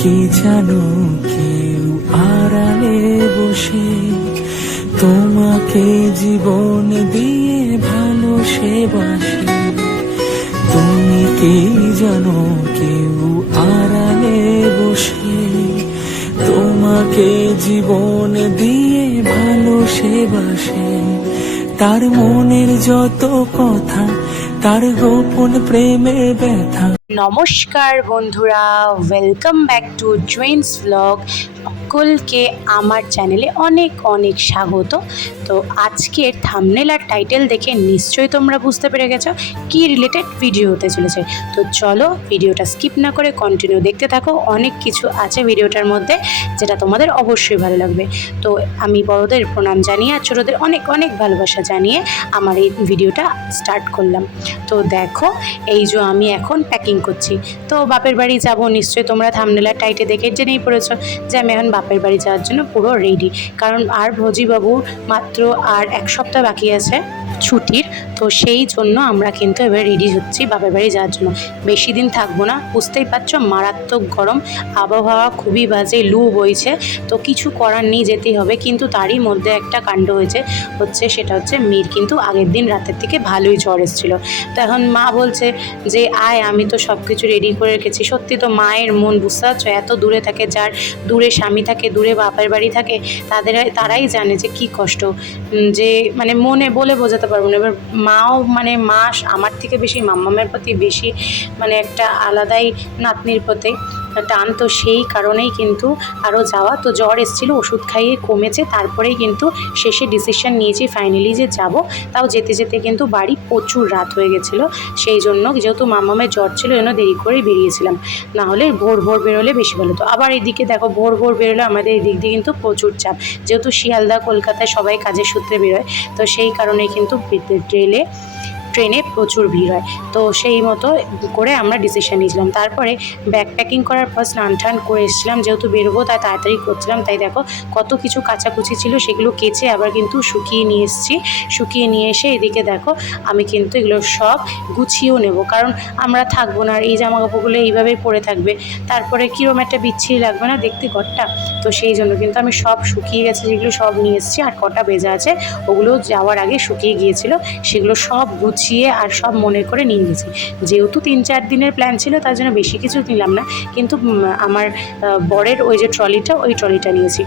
কি জানো কেউ আড়ালে বসে তোমাকে জীবন দিয়ে ভালোবাসে। তুমি কি জানো কেউ আড়ালে বসে তোমাকে জীবন দিয়ে ভালোবাসে। তার মনের যত কথা, তার গোপন প্রেমের ব্যথা। নমস্কার বন্ধুরা, welcome back to twins blog. সকলকে আমার চ্যানেলে অনেক অনেক স্বাগত। তো আজকের থাম্বনেল আর টাইটেল দেখে নিশ্চয়ই তোমরা বুঝতে পেরে গেছো কি রিলেটেড ভিডিও হতে চলেছে। তো চলো ভিডিওটা স্কিপ না করে কন্টিনিউ দেখতে থাকো। অনেক কিছু আছে ভিডিওটার মধ্যে যেটা তোমাদের অবশ্যই ভালো লাগবে। তো আমি বড়দের প্রণাম জানিয়ে আর ছোটোদের অনেক অনেক ভালোবাসা জানিয়ে আমার এই ভিডিওটা স্টার্ট করলাম। তো দেখো এই যে আমি এখন প্যাকিং করছি। তো বাপের বাড়ি যাব, নিশ্চয়ই তোমরা থাম্বনেল আর টাইটে দেখে জেনেই পড়েছো যে আমি এখন বাপের বাড়ি যাওয়ার জন্য পুরো রেডি। কারণ আর ভজিবাবুর মাত্র আর এক সপ্তাহ বাকি আছে ছুটির। তো সেই জন্য আমরা কিন্তু এবার রেডি হচ্ছি বাপের বাড়ি যাওয়ার জন্য। বেশি দিন থাকবো না, বুঝতেই পারছো মারাত্মক গরম, আবহাওয়া খুবই বাজে, লু বইছে। তো কিছু করার নেই, যেতেই হবে। কিন্তু তারই মধ্যে একটা কাণ্ড সেটা হচ্ছে মেয়ের কিন্তু আগের দিন রাতের থেকে ভালোই জ্বর এসেছিলো। তো এখন মা বলছে যে আয়, আমি তো সব কিছু রেডি করে রেখেছি। সত্যি তো মায়ের মন, বুঝতে পারছো, এত দূরে থাকে, যার দূরে স্বামী থাকে, দূরে বাপের বাড়ি থাকে, তারাই জানে যে কি কষ্ট, যে মানে মনে বলে বোঝাতে পারবো না। এবার মাও মানে মা আমার থেকে বেশি মাম্মামের প্রতি বেশি মানে একটা আলাদাই নাতনির প্রতি টান। তো সেই কারণেই কিন্তু আরও যাওয়া। তো জ্বর এসেছিলো, ওষুধ খাইয়ে কমেছে, তারপরেই কিন্তু শেষে ডিসিশন নিয়েছি ফাইনালি যে যাব। তাও যেতে যেতে কিন্তু বাড়ি প্রচুর রাত হয়ে গেছিলো। সেই জন্য যেহেতু মাম্মামের জ্বর ছিল জন্য দেরি করেই বেরিয়েছিলাম, না হলে ভোর ভোর বেরোলে বেশি ভালো হতো। আবার এদিকে দেখো ভোর ভোর বেরোলে আমাদের এই দিক দিয়ে কিন্তু প্রচুর চাপ, যেহেতু শিয়ালদা কলকাতায় সবাই কাজের সূত্রে বেরোয়। তো সেই কারণেই কিন্তু ট্রেনে প্রচুর ভিড় হয়। তো সেই মতো করে আমরা ডিসিশন নিয়েছিলাম। তারপরে ব্যাগ প্যাকিং করার পর স্নান টান করে এসেছিলাম, যেহেতু বেরোবো তাই তাড়াতাড়ি করছিলাম। তাই দেখো কত কিছু কাচাকুচি ছিল, সেগুলো কেচে আবার কিন্তু শুকিয়ে নিয়ে এসেছি। শুকিয়ে নিয়ে এসে এদিকে দেখো আমি কিন্তু এগুলো সব গুছিয়েও নেব, কারণ আমরা থাকবো না আর এই জামা কাপড়গুলো এইভাবেই পরে থাকবে, তারপরে কীরকম একটা বিচ্ছিরি লাগবে না দেখতে ঘরটা। তো সেই জন্য কিন্তু আমি সব শুকিয়ে গেছে যেগুলো সব নিয়ে এসেছি। আর কটা ভেজা আছে ওগুলো যাওয়ার আগে শুকিয়ে গিয়েছিল, সেগুলো সব গুছিয়ে আর সব মনে করে নিয়ে গেছি। যেহেতু 3-4 দিনের প্ল্যান ছিল তার জন্য বেশি কিছু নিলাম না, কিন্তু আমার বরের ওই যে ট্রলিটা নিয়েছি।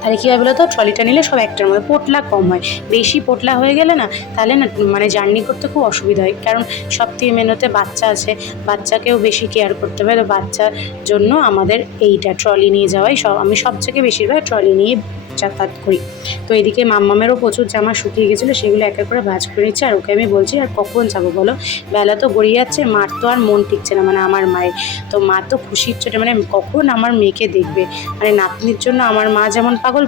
তাহলে কী হয় বলো তো, ট্রলিটা নিলে সব একটার মধ্যে পোটলা কম হয়। বেশি পোটলা হয়ে গেলে না তাহলে না মানে জার্নি করতে খুব অসুবিধা হয়, কারণ সব থেকে মেন হতে বাচ্চা আছে, বাচ্চাকেও বেশি কেয়ার করতে হবে। তো বাচ্চার জন্য আমাদের এইটা ট্রলি নিয়ে যাওয়াই আমি সব থেকে বেশিরভাগ ট্রলি নিয়ে যাতায়াত করি। তো এদিকে মাম্মামেরও প্রচুর জামা শুকিয়ে গেছিলো, সেগুলো এক এক করে ভাঁজ করে নিচ্ছে। আর ওকে আমি বলছি আর কখন যাবো বলো, বেলা তো গড়িয়ে যাচ্ছে, মার তো আর মন টিকছে না, মানে আমার মায়ের। তো মা তো খুশির চোটে মানে কখন আমার মেয়েকে দেখবে, মানে নাতনির জন্য আমার মা যেমন পাগল,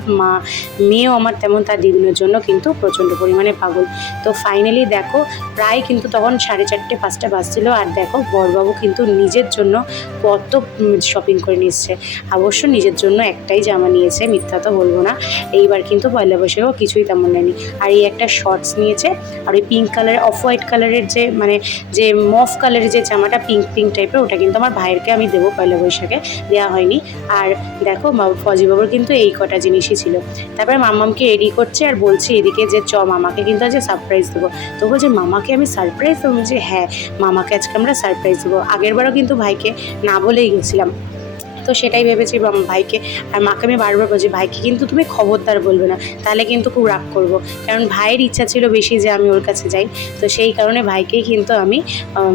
মেয়েও আমার তেমন তার দিদিনের জন্য কিন্তু প্রচণ্ড পরিমাণে পাগল। তো ফাইনালি দেখো প্রায় কিন্তু তখন 4:30-5টা বাজছিল। আর দেখো বরবাবু কিন্তু নিজের জন্য কত শপিং করে নিচ্ছে। অবশ্য নিজের জন্য একটাই জামা নিয়েছে, মিথ্যা তো বলবো না। এইবার কিন্তু পয়লা বৈশাখেও কিছুই তেমন নেয়নি। আর এই একটা শর্টস নিয়েছে, আর ওই পিঙ্ক কালারের অফ হোয়াইট কালারের যে মফ কালারের যে জামাটা পিঙ্ক টাইপের, ওটা কিন্তু আমার ভাইয়েরকে আমি দেবো পয়লা বৈশাখে, দেওয়া হয়নি। আর দেখো ফজিবাবুর কিন্তু এই কটা জিনিসই ছিল। তারপরে মাম্মামকে রেডি করছে আর বলছি এদিকে যে মামাকে কিন্তু আজকে সারপ্রাইজ দেবো। তো বলছে মামাকে আমি সারপ্রাইজ দেবো? বলছি হ্যাঁ, মামাকে আজকে আমরা সারপ্রাইজ দেবো। আগেরবারও কিন্তু ভাইকে না বলেই গেছিলাম, তো সেটাই ভেবেছি ভাইকে। আর মাকে আমি বারবার বলছি ভাইকে কিন্তু তুমি খবরদার বলবে না, তাহলে কিন্তু খুব রাগ করবো। কারণ ভাইয়ের ইচ্ছা ছিল বেশি যে আমি ওর কাছে যাই। তো সেই কারণে ভাইকেই কিন্তু আমি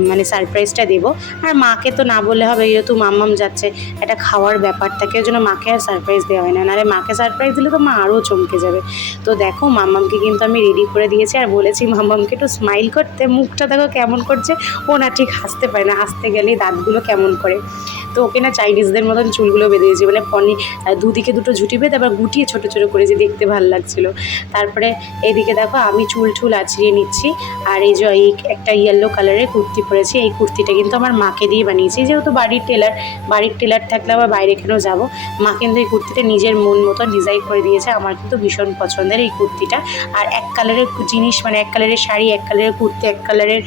মানে সারপ্রাইজটা দেবো। আর মাকে তো না বললে হবে, যেহেতু মাম্মাম যাচ্ছে, একটা খাওয়ার ব্যাপার থাকে, ওই জন্য মাকে আর সারপ্রাইজ দেওয়া হয় না। নাহলে মাকে সারপ্রাইজ দিলে তো মা আরও চমকে যাবে। তো দেখো মাম্মামকে কিন্তু আমি রেডি করে দিয়েছি, আর বলেছি মাম্মামকে একটু স্মাইল করতে, মুখটা দেখো কেমন করছে। ও না ঠিক হাসতে পারে না, হাসতে গেলেই দাঁতগুলো কেমন করে। তো ওকে না চাইনিজদের মতন চুলগুলো বেঁধে দিয়েছি, মানে দুদিকে দুটো ঝুঁটি বেঁধে আবার গুটিয়ে ছোটো ছোটো করে, যে দেখতে ভালো লাগছিলো। তারপরে এইদিকে দেখো আমি চুল আছড়িয়ে নিচ্ছি। আর এই যে একটা ইয়েলো কালারের কুর্তি পরেছি, এই কুর্তিটা কিন্তু আমার মাকে দিয়ে বানিয়েছি। যেহেতু বাড়ির টেলার থাকলে আবার বাইরে কেন যাবো, মা কিন্তু এই কুর্তিটা নিজের মন মতো ডিজাইন করে দিয়েছে। আমার কিন্তু ভীষণ পছন্দের এই কুর্তিটা। আর এক কালারের জিনিস, মানে এক কালারের শাড়ি, এক কালারের কুর্তি, এক কালারের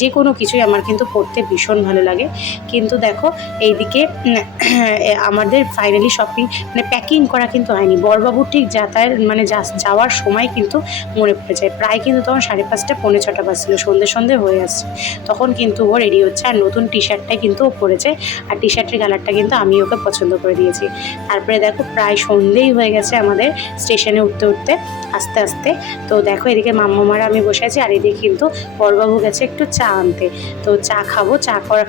যে কোনো কিছুই আমার কিন্তু পরতে ভীষণ ভালো লাগে। কিন্তু দেখো এই এইদিকে আমাদের ফাইনালি শপিং মানে প্যাকিং করা কিন্তু হয়নি। বড়বাবু ঠিক যাওয়ার সময় কিন্তু মনে পড়ে যায়। প্রায় কিন্তু তখন 5:30 পৌনে 6টা বাজছিল, সন্ধে হয়ে আসছে। তখন কিন্তু ও রেডি হচ্ছে, আর নতুন টি শার্টটাই কিন্তু ও পরেছে, আর টি শার্টের কালারটা কিন্তু আমি ওকে পছন্দ করে দিয়েছি। তারপরে দেখো প্রায় সন্ধেই হয়ে গেছে আমাদের স্টেশনে উঠতে আস্তে আস্তে। তো দেখো এদিকে মাম্মামারা আমি বসে আছি, আর এদিকে কিন্তু বড়বাবু গেছে একটু চা আনতে। তো চা খাবো,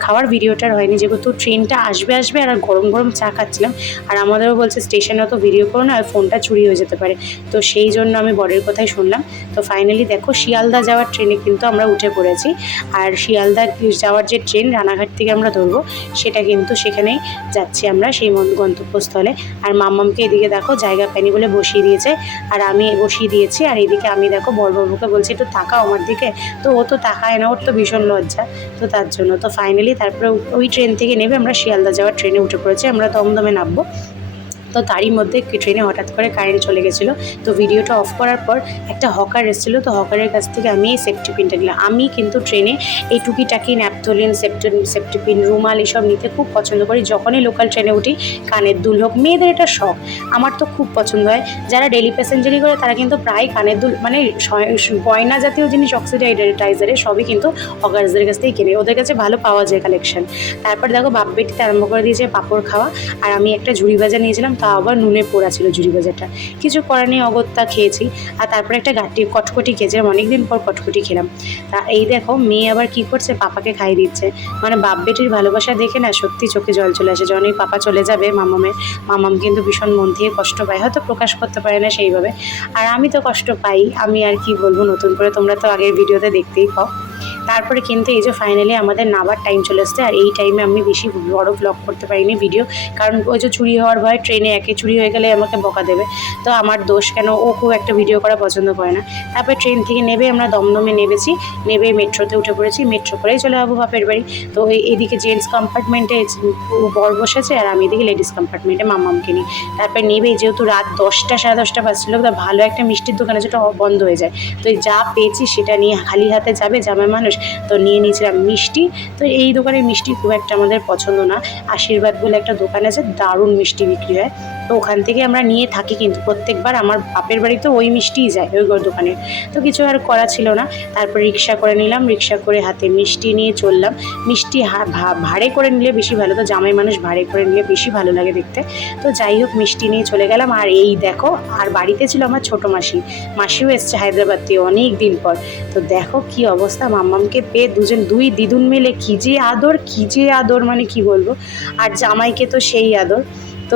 খাওয়ার ভিডিওটার হয়নি, যেহেতু ট্রেনটা আসবে আর গরম গরম চা খাচ্ছিলাম। আর আমাদেরও বলছে স্টেশনে তো ভিডিও করো না, ফোনটা চুরি হয়ে যেতে পারে। তো সেই জন্য আমি বরের কথাই শুনলাম। তো ফাইনালি দেখো শিয়ালদা যাওয়ার ট্রেনে কিন্তু আমরা উঠে পড়েছি। আর শিয়ালদা যাওয়ার যে ট্রেন রানাঘাট থেকে আমরা ধরবো, সেটা কিন্তু সেখানেই যাচ্ছি আমরা, সেই গন্তব্যস্থলে। আর মাম্মামকে এদিকে দেখো জায়গা পাইনি বলে বসিয়ে দিয়েছে, আর আমি বসিয়ে দিয়েছি। আর এদিকে আমি দেখো বড়বাবুকে বলছি একটু তাকাও আমার দিকে, তো ও তো তাকায় না, ওর তো ভীষণ লজ্জা। তো তার জন্য তো ফাইনালি তারপরে ওই ট্রেন থেকে নেবে আমরা শিয়ালদা যাওয়ার ট্রেনে উঠে পড়েছি। আমরা দমদমে নামবো। তো তারই মধ্যে ট্রেনে হঠাৎ করে কারেন্ট চলে গেছিলো। তো ভিডিওটা অফ করার পর একটা হকার এসেছিলো, তো হকারের কাছ থেকে আমি এই সেফটি পিনটা নিলাম। আমি কিন্তু ট্রেনে এই টুকিটাকি ন্যাপথলিন, সেফটি পিন, রুমাল এসব নিতে খুব পছন্দ করি। যখনই লোকাল ট্রেনে উঠি কানের দুল হোক, মেয়েদের এটা শখ, আমার তো খুব পছন্দ হয়। যারা ডেলি প্যাসেঞ্জারি করে তারা কিন্তু প্রায় কানের দুল মানে গয়না জাতীয় জিনিস অক্সিডাইজারে সবই কিন্তু হকার্সদের কাছ থেকেই কেনে, ওদের কাছে ভালো পাওয়া যায় কালেকশন। তারপর দেখো বাপ বেটিতে আরম্ভ করে দিয়েছে পাঁপড় খাওয়া, আর আমি একটা ঝুড়ি ভাজা নিয়েছিলাম, তা আবার নুনে পোড়া ছিল ঝুড়ি ভাজাটা। কিছু করার নেই, অগত্যা খেয়েছি। আর তারপরে একটা কটকটি খেয়েছিলাম, অনেকদিন পর কটকটি খেলাম। তা এই দেখো মেয়ে আবার কি করছে, পাপাকে খাইয়ে দিচ্ছে। মানে বাপ বেটির ভালোবাসা দেখে না সত্যি চোখে জল চলে আসে। যখনই পাপা চলে যাবে মামাম কিন্তু ভীষণ মন থেকে কষ্ট পায়, হয়তো প্রকাশ করতে পারে না সেইভাবে। আর আমি তো কষ্ট পাই, আমি আর কি বলবো নতুন করে, তোমরা তো আগের ভিডিওতে দেখতেই পাও। তারপরে কিন্তু এই যে ফাইনালি আমাদের নাবার টাইম চলে আসছে। আর এই টাইমে আমি বেশি বড় ব্লগ করতে পারিনি ভিডিও, কারণ ওই যে চুরি হওয়ার ভয়, ট্রেনে একে চুরি হয়ে গেলে আমাকে বকা দেবে। তো আমার দোষ কেন, ও খুব একটা ভিডিও করা পছন্দ করে না। তারপরে ট্রেন থেকে নেবে আমরা দমদমে নেমেছি, নেবে মেট্রোতে উঠে পড়েছি, মেট্রো করেই চলে যাবো বাপের বাড়ি। তো এদিকে জেন্টস কম্পার্টমেন্টে বর বসেছে, আর আমি এদিকে লেডিস কম্পার্টমেন্টে মাম্মামকে নিই। তারপরে নেবেই, যেহেতু রাত 10টা 10:30 বাজছিল, তো ভালো একটা মিষ্টির দোকানে যেটা বন্ধ হয়ে যায়, তো যা পেয়েছি সেটা নিয়ে খালি হাতে যাবে জামাই মানুষ, তো নিয়ে নিয়েছিলাম মিষ্টি। তো এই দোকানের মিষ্টি খুব একটা আমাদের পছন্দ না। আশীর্বাদ বলে একটা দোকান আছে, দারুণ মিষ্টি বিক্রি হয়, তো ওখান থেকে আমরা নিয়ে থাকি। কিন্তু প্রত্যেকবার আমার বাপের বাড়িতে ওই মিষ্টিই যায়, ওই দোকানে। তো কিছু আর করা ছিল না। তারপর রিক্সা করে নিলাম, রিক্সা করে হাতে মিষ্টি নিয়ে চললাম। মিষ্টি ভাড়ে করে নিলে বেশি ভালো, তো জামাই মানুষ ভাড়ে করে নিলে বেশি ভালো লাগে দেখতে। তো যাই হোক মিষ্টি নিয়ে চলে গেলাম। আর এই দেখো, আর বাড়িতে ছিল আমার ছোটো মাসিও এসছে হায়দ্রাবাদ থেকে অনেক দিন পর। তো দেখো কি অবস্থা, মাম্মামকে পেয়ে দুই দিদুন মিলে কি যে আদর, মানে কি বলবো। আর জামাইকে তো সেই আদর। তো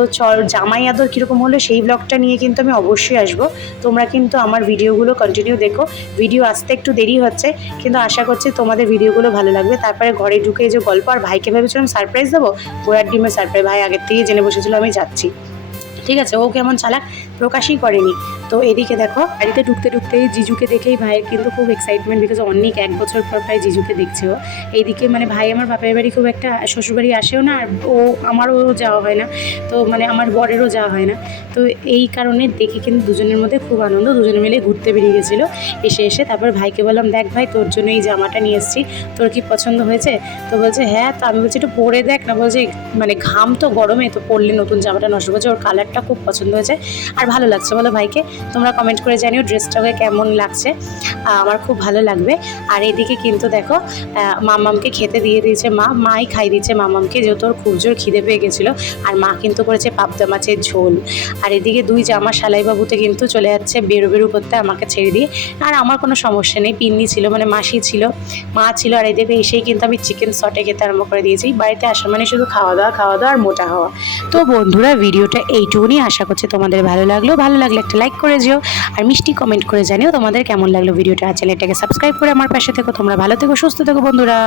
জামাই আদর কীরকম হলো সেই ব্লগটা নিয়ে কিন্তু আমি অবশ্যই আসবো। তোমরা কিন্তু আমার ভিডিওগুলো কন্টিনিউ দেখো। ভিডিও আসতে একটু দেরি হচ্ছে, কিন্তু আশা করছি তোমাদের ভিডিওগুলো ভালো লাগবে। তারপরে ঘরে ঢুকে যে গল্প, আর ভাইকে ভেবেছিলাম সারপ্রাইজ দেবো, ঘোড়ার ডিমের সারপ্রাইজ। ভাই আগের থেকেই জেনে বসেছিল আমি যাচ্ছি, ঠিক আছে, ও কেমন চালাক, প্রকাশই করেনি। তো এদিকে দেখো বাড়িতে ঢুকতেই জিজুকে দেখেই ভাইয়ের কিন্তু খুব এক্সাইটমেন্ট, বিকজ অনেক 1 বছর পর প্রায় জিজুকে দেখছে ও। এইদিকে মানে ভাই আমার বাপের বাড়ি খুব একটা, শ্বশুরবাড়ি আসেও না, আর আমারও যাওয়া হয় না, তো মানে আমার বরেরও যাওয়া হয় না। তো এই কারণে দেখে কিন্তু দুজনের মধ্যে খুব আনন্দ, দুজনে মিলে ঘুরতে বেরিয়ে গেছিলো। এসে তারপর ভাইকে বললাম, দেখ ভাই তোর জন্য এই জামাটা নিয়ে এসেছি, তোর কি পছন্দ হয়েছে? তো বলছে হ্যাঁ। তো আমি বলছি একটু পরে দেখ না, বলছে মানে ঘাম তো গরমে, তো পরলে নতুন জামাটা নষ্ট করছে, ওর কালারটা খুব পছন্দ হয়েছে আর ভালো লাগছে। বলো ভাইকে, তোমরা কমেন্ট করে জানিও ড্রেসটাকে কেমন লাগছে, আমার খুব ভালো লাগবে। আর এদিকে কিন্তু দেখো মাম্মামকে খেতে দিয়ে দিয়েছে, মাই খাই দিচ্ছে মাম্মামকে, যেহেতু ওর খুব জোর খিদে পেয়ে গেছিলো। আর মা কিন্তু করেছে পাবদা মাছের ঝোল। আর এদিকে দুই জামা শালাইবাবুতে কিন্তু চলে যাচ্ছে বেরু করতে আমাকে ছেড়ে দিয়ে। আর আমার কোনো সমস্যা নেই, পিন্নি ছিল, মানে মাসি ছিল, মা ছিল। আর এদিকে এসেই কিন্তু আমি চিকেন সটে খেতে আরম্ভ করে দিয়েছি। বাড়িতে আসা মানে শুধু খাওয়া দাওয়া আর মোটা হওয়া। তো বন্ধুরা ভিডিওটা এইটুকুনি, আশা করছি তোমাদের ভালো লাগলো একটা লাইক করে যেও, আর মিষ্টি কমেন্ট করে জানিও তোমাদের কেমন লাগলো ভিডিওটা। আর চ্যানেলটাকে সাবস্ক্রাইব করে আমার পাশে থেকো। তোমরা ভালো থেকো, সুস্থ থেকো বন্ধুরা।